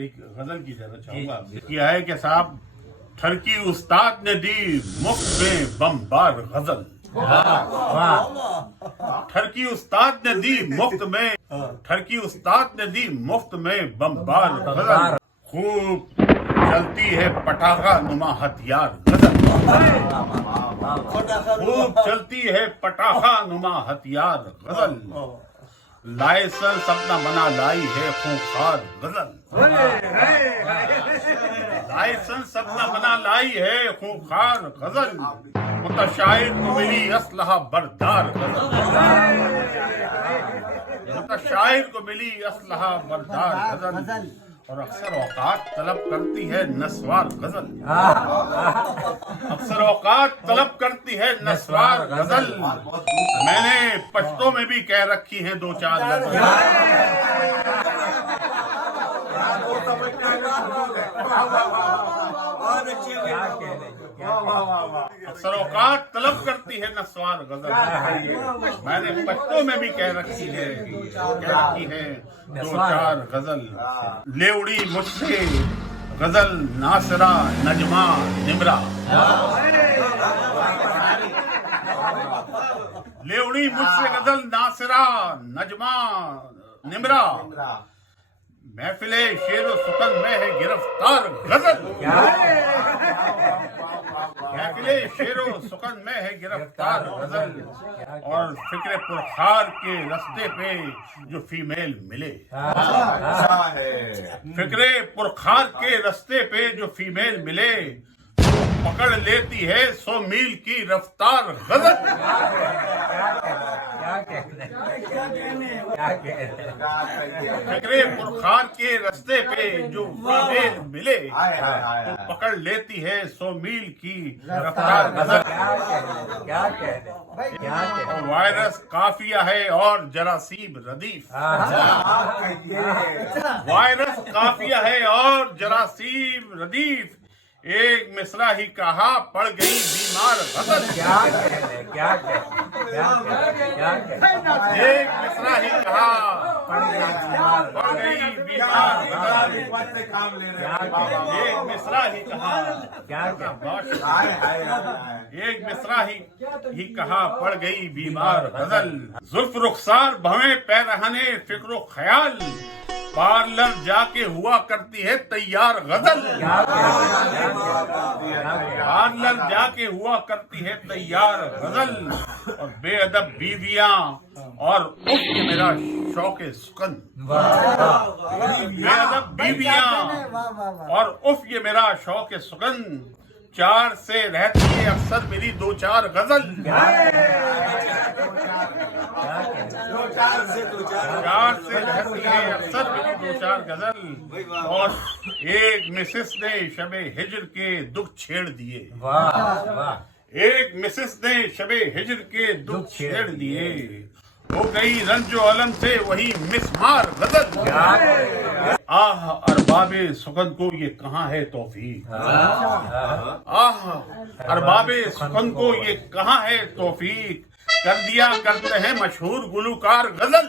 ایک غزل کی ذرا چاہوں گا. کیا ہے کہ صاحب ٹھرکی استاد نے دی مفت میں بمبار غزل. ٹھرکی استاد نے دی مفت میں ٹھرکی استاد نے دی مفت میں بمبار غزل. خوب چلتی ہے پٹاخہ نما ہتھیار غزل. خوب چلتی ہے پٹاخہ نما ہتھیار غزل. لائسنس اپنا بنا لائی ہے خونخوار غزل. لائسنس اپنا بنا لائی ہے خونخوار غزل. متشائر کو ملی اسلحہ بردار غزل. متشائر کو ملی اسلحہ بردار غزل. اور اکثر اوقات طلب کرتی ہے نسوار غزل. اکثر اوقات طلب کرتی ہے نسوار غزل. میں نے پشتوں میں بھی کہہ رکھی ہیں دو چار غزل. اکثر اوقات طلب کرتی ہے نسوار غزل. میں نے پشتوں میں بھی کہہ رکھی ہے دو چار غزل. لے اڑی مجھ سے غزل ناصرہ نجمہ نمرہ. لے اڑی مجھ سے غزل ناصرہ نجمہ نمرہ. محفل شیر و سخن میں ہے گرفتار غزل. محفل شیر و سخن میں ہے گرفتار غزل. اور فکر پرخار کے رستے پہ جو فیمیل ملے. فکر پرخار کے رستے پہ جو فیمیل ملے پکڑ لیتی ہے 100 میل کی رفتار غزل. فکر پرخار کے رستے پہ جو فیمیل ملے تو پکڑ لیتی ہے 100 میل کی رفتار غزل. وائرس قافیہ ہے اور جراثیم ردیف. وائرس قافیہ ہے اور جراثیم ردیف. ایک مصرع ہی کہا پڑ گئی بیمار غزل. ایک مصرع ہی کہا پڑ گئی بیمار غزل. ایک مصرع ہی ایک مصرع ہی کہا پڑ گئی بیمار غزل. زلف رخسار بھویں پیرہنے فکر و خیال. پارلر جا کے ہوا کرتی ہے تیار غزل. پارلر جا کے ہوا کرتی ہے تیار غزل. اور بے ادب بیویاں اور اف یہ میرا شوق سخن. بے ادب بیویاں اور اف یہ میرا شوق سخن. چار سے رہتی ہے اکثر میری دو چار غزل. چار سے رہتی ہے اکثر میری دو چار غزل. اور ایک مسز نے شب ہجر کے دکھ چھیڑ دیے. ایک مسز نے شب ہجر کے دکھ چھیڑ دیے. ہو گئی رنج و علم سے وہی مسمار غزل. آہ ارباب سخن کو یہ کہاں ہے توفیق. آہ ارباب سخن کو یہ کہاں ہے توفیق. کر دیا کرتے ہیں مشہور گلوکار غزل.